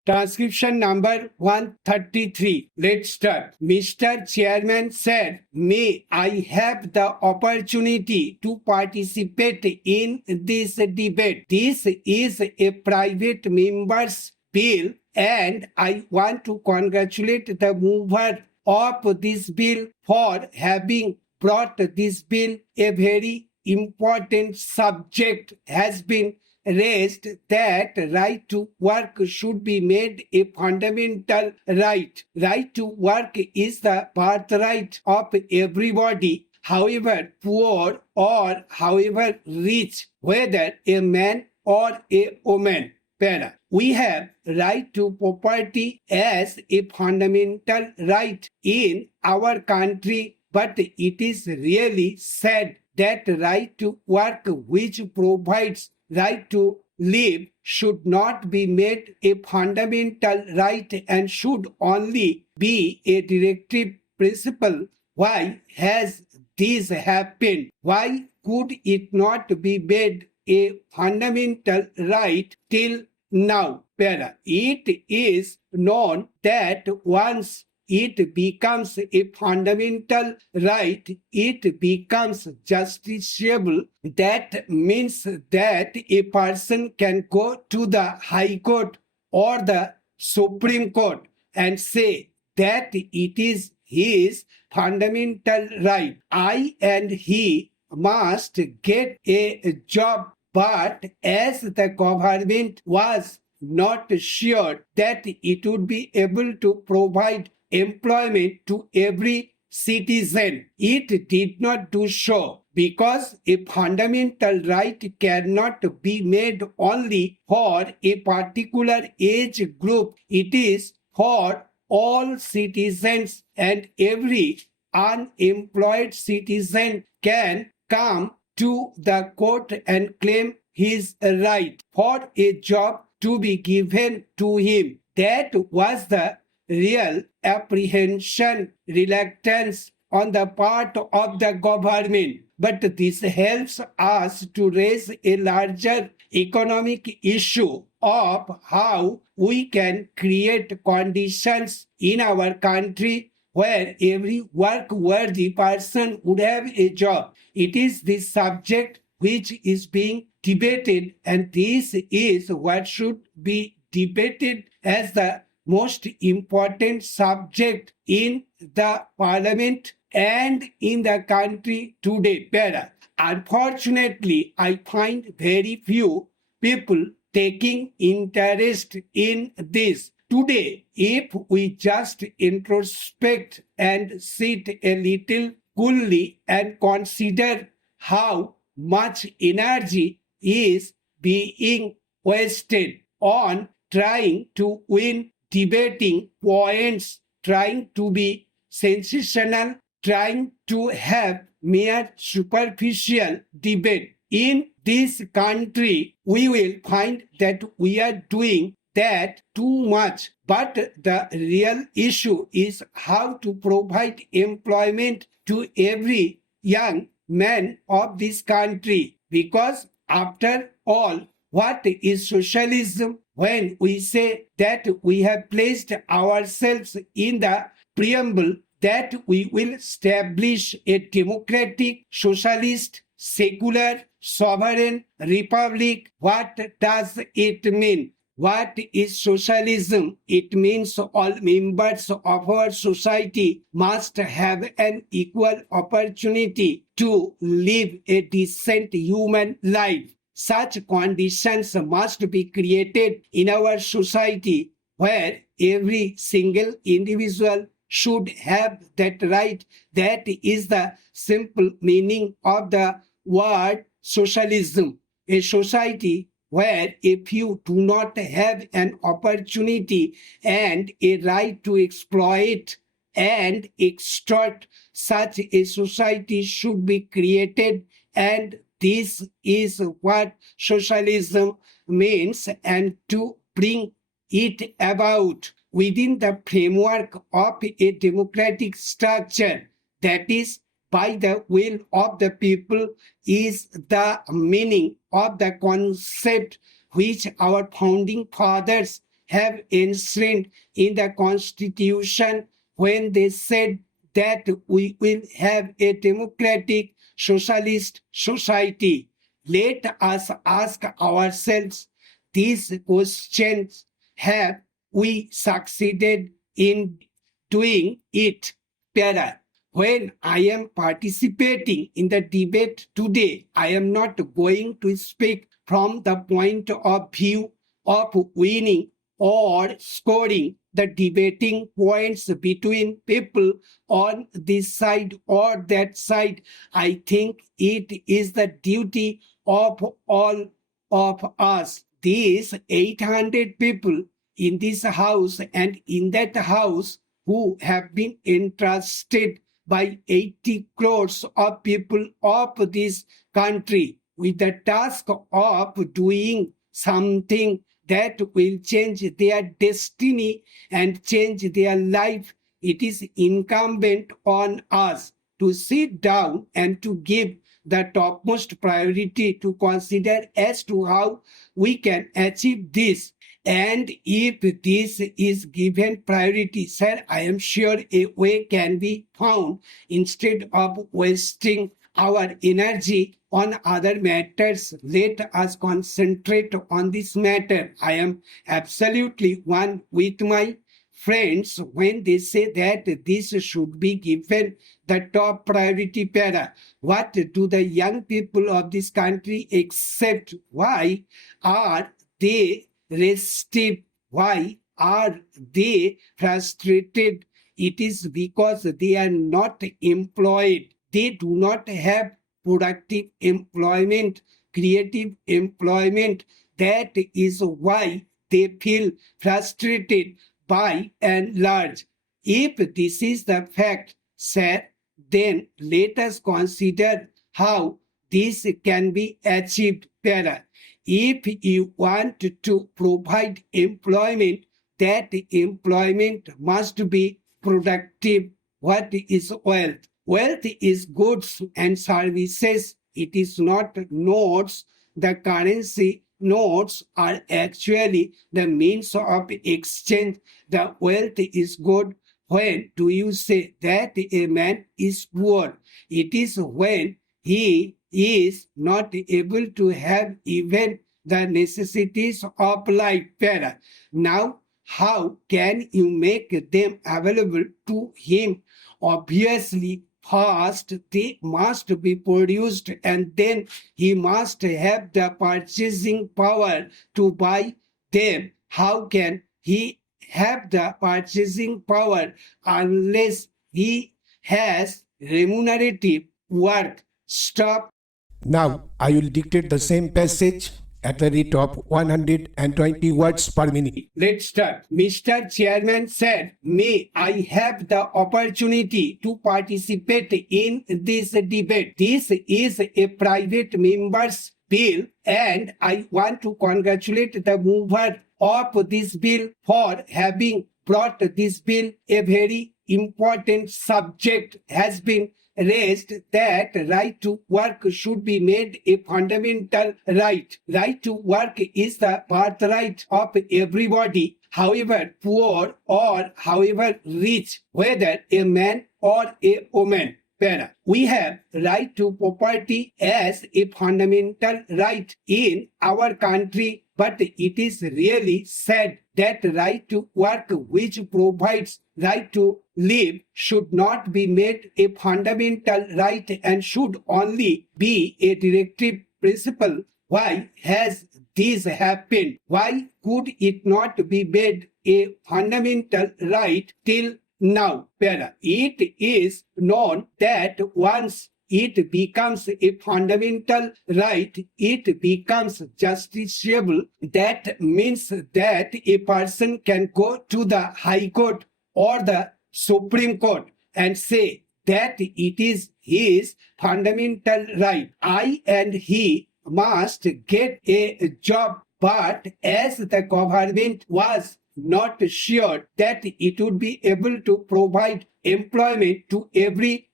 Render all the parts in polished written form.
Transcription number 133. Let's start. Mr. Chairman said, may I have the opportunity to participate in this debate. This is a private member's bill and I want to congratulate the mover of this bill for having brought this bill. A very important subject has been raised that right to work should be made a fundamental right. Right to work is the birthright of everybody, however poor or however rich, whether a man or a woman. Para. We have right to property as a fundamental right in our country, but it is really sad that right to work, which provides right to live, should not be made a fundamental right and should only be a directive principle. Why has this happened? Why could it not be made a fundamental right till now? Para. It is known that once it becomes a fundamental right, it becomes justiciable. That means that a person can go to the High Court or the Supreme Court and say that it is his fundamental right. I and he must get a job, but as the government was not sure that it would be able to provide employment to every citizen, it did not do so, because a fundamental right cannot be made only for a particular age group. It is for all citizens, and every unemployed citizen can come to the court and claim his right for a job to be given to him. That was the real apprehension, reluctance on the part of the government. But this helps us to raise a larger economic issue of how we can create conditions in our country where every work-worthy person would have a job. It is this subject which is being debated, and this is what should be debated as the most important subject in the parliament and in the country today. Para. Unfortunately, I find very few people taking interest in this. Today, if we just introspect and sit a little coolly and consider how much energy is being wasted on trying to win debating points, trying to be sensational, trying to have mere superficial debate. In this country, we will find that we are doing that too much. But the real issue is how to provide employment to every young man of this country. Because after all, what is socialism? When we say that we have placed ourselves in the preamble that we will establish a democratic, socialist, secular, sovereign republic, what does it mean? What is socialism? It means all members of our society must have an equal opportunity to live a decent human life. Such conditions must be created in our society where every single individual should have that right. That is the simple meaning of the word socialism. A society where a few do not have an opportunity and a right to exploit and extort, such a society should be created, and this is what socialism means. And to bring it about within the framework of a democratic structure, that is by the will of the people, is the meaning of the concept which our founding fathers have enshrined in the Constitution when they said that we will have a democratic socialist society. Let us ask ourselves these questions. Have we succeeded in doing it better? When I am participating in the debate today, I am not going to speak from the point of view of winning or scoring the debating points between people on this side or that side. I think it is the duty of all of us, these 800 people in this house and in that house, who have been entrusted by 80 crores of people of this country with the task of doing something that will change their destiny and change their life. It is incumbent on us to sit down and to give the topmost priority to consider as to how we can achieve this. And if this is given priority, sir, I am sure a way can be found instead of wasting our energy on other matters. Let us concentrate on this matter. I am absolutely one with my friends when they say that this should be given the top priority para. What do the young people of this country accept? Why are they restive? Why are they frustrated? It is because they are not employed. They do not have productive employment, creative employment. That is why they feel frustrated by and large. If this is the fact, sir, then let us consider how this can be achieved better. If you want to provide employment, that employment must be productive. What is wealth? Wealth is goods and services. It is not notes. The currency notes are actually the means of exchange. The wealth is good. When do you say that a man is poor? It is when he is not able to have even the necessities of life better. Now, how can you make them available to him? Obviously, first they must be produced and then he must have the purchasing power to buy them. How can he have the purchasing power unless he has remunerative work? Stop. Now I will dictate the same passage at the rate of 120 words per minute. Let's start. Mr. Chairman said, may I have the opportunity to participate in this debate. This is a private member's bill and I want to congratulate the mover of this bill for having brought this bill. A very important subject has been raised, that right to work should be made a fundamental right. Right to work is the birthright of everybody, however poor or however rich, whether a man or a woman. We have right to property as a fundamental right in our country, but it is really sad that right to work, which provides right to live, should not be made a fundamental right and should only be a directive principle. Why has this happened? Why could it not be made a fundamental right till now? It is known that once it becomes a fundamental right, it becomes justiciable. That means that a person can go to the High Court or the Supreme Court and say that it is his fundamental right. I and he must get a job, but as the government was not sure that it would be able to provide employment to every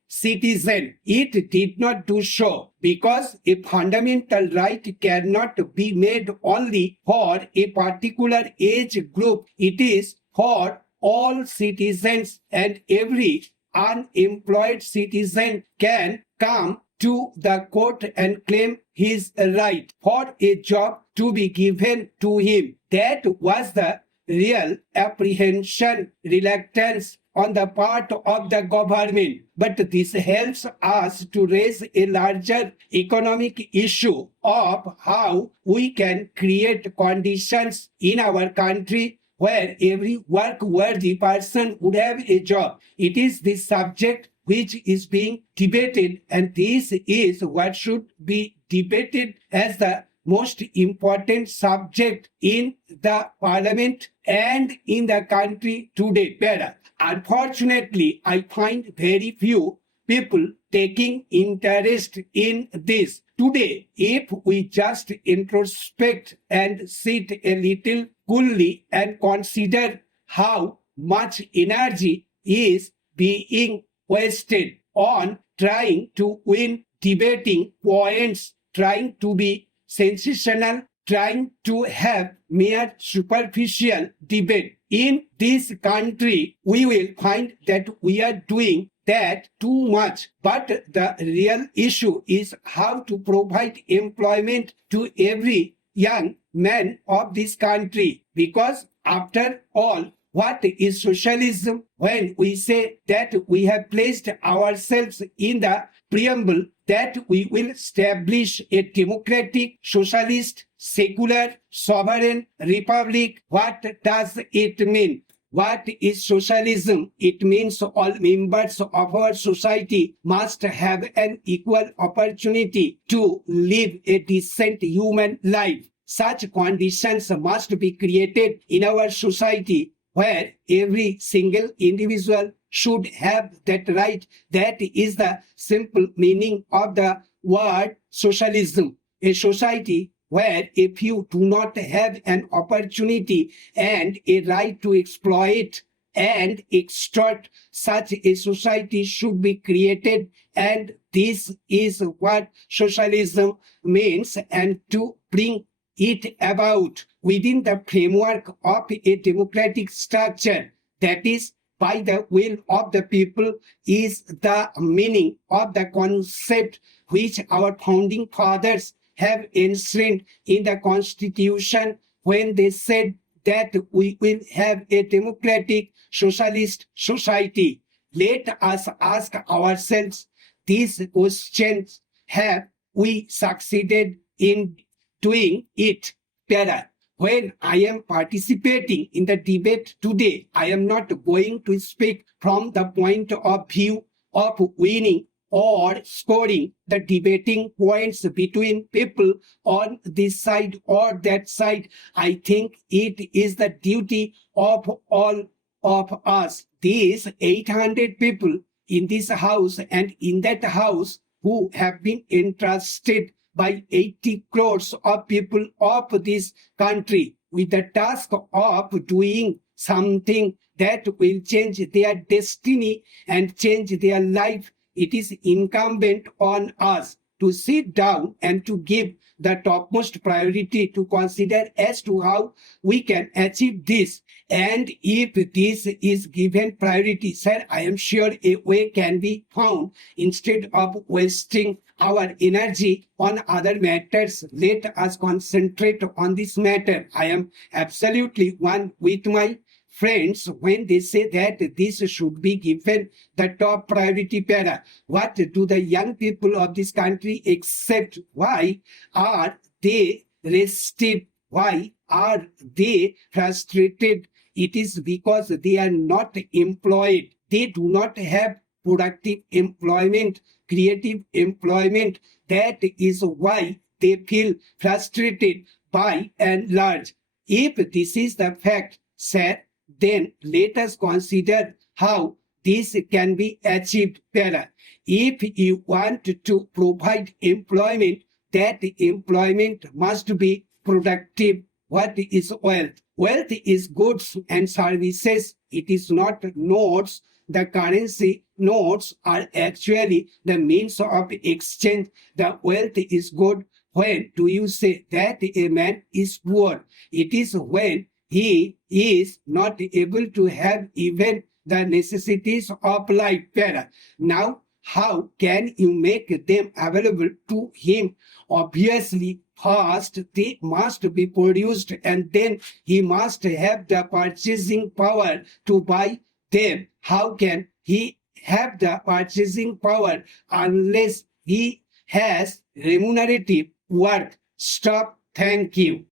citizen. It did not do so because a fundamental right cannot be made only for a particular age group. It is for all citizens, and every unemployed citizen can come to the court and claim his right for a job to be given to him. That was the real apprehension, reluctance on the part of the government. But this helps us to raise a larger economic issue of how we can create conditions in our country where every work-worthy person would have a job. It is this subject which is being debated, and this is what should be debated as the most important subject in the parliament and in the country today. But unfortunately, I find very few people taking interest in this. Today, if we just introspect and sit a little coolly and consider how much energy is being wasted on trying to win debating points, trying to be sensational, trying to have mere superficial debate. In this country, we will find that we are doing that too much. But the real issue is how to provide employment to every young man of this country. Because after all, what is socialism? When we say that we have placed ourselves in the preamble that we will establish a democratic, socialist, secular, sovereign republic, what does it mean? What is socialism? It means all members of our society must have an equal opportunity to live a decent human life. Such conditions must be created in our society where every single individual should have that right. That is the simple meaning of the word socialism. A society where a few do not have an opportunity and a right to exploit and extort, such a society should be created, and this is what socialism means. And to bring it about within the framework of a democratic structure, that is by the will of the people, is the meaning of the concept which our founding fathers have enshrined in the Constitution when they said that we will have a democratic socialist society. Let us ask ourselves these questions: have we succeeded in doing it better? When I am participating in the debate today, I am not going to speak from the point of view of winning or scoring the debating points between people on this side or that side. I think it is the duty of all of us, these 800 people in this house and in that house, who have been entrusted by 80 crores of people of this country with the task of doing something that will change their destiny and change their life. It is incumbent on us to sit down and to give the topmost priority to consider as to how we can achieve this. And if this is given priority, sir, I am sure a way can be found. Instead of wasting our energy on other matters, let us concentrate on this matter. I am absolutely one with my friends when they say that this should be given the top priority para. What do the young people of this country accept? Why are they restive? Why are they frustrated? It is because they are not employed. They do not have productive employment, creative employment. That is why they feel frustrated by and large. If this is the fact, sir, then let us consider how this can be achieved better. If you want to provide employment, that employment must be productive. What is wealth? Wealth is goods and services. It is not notes, the currency notes are actually the means of exchange. The wealth is good. When do you say that a man is poor? It is when he is not able to have even the necessities of life. Para. Now, how can you make them available to him? Obviously, first they must be produced and then he must have the purchasing power to buy them. How can he have the purchasing power unless he has remunerative work? Stop. Thank you.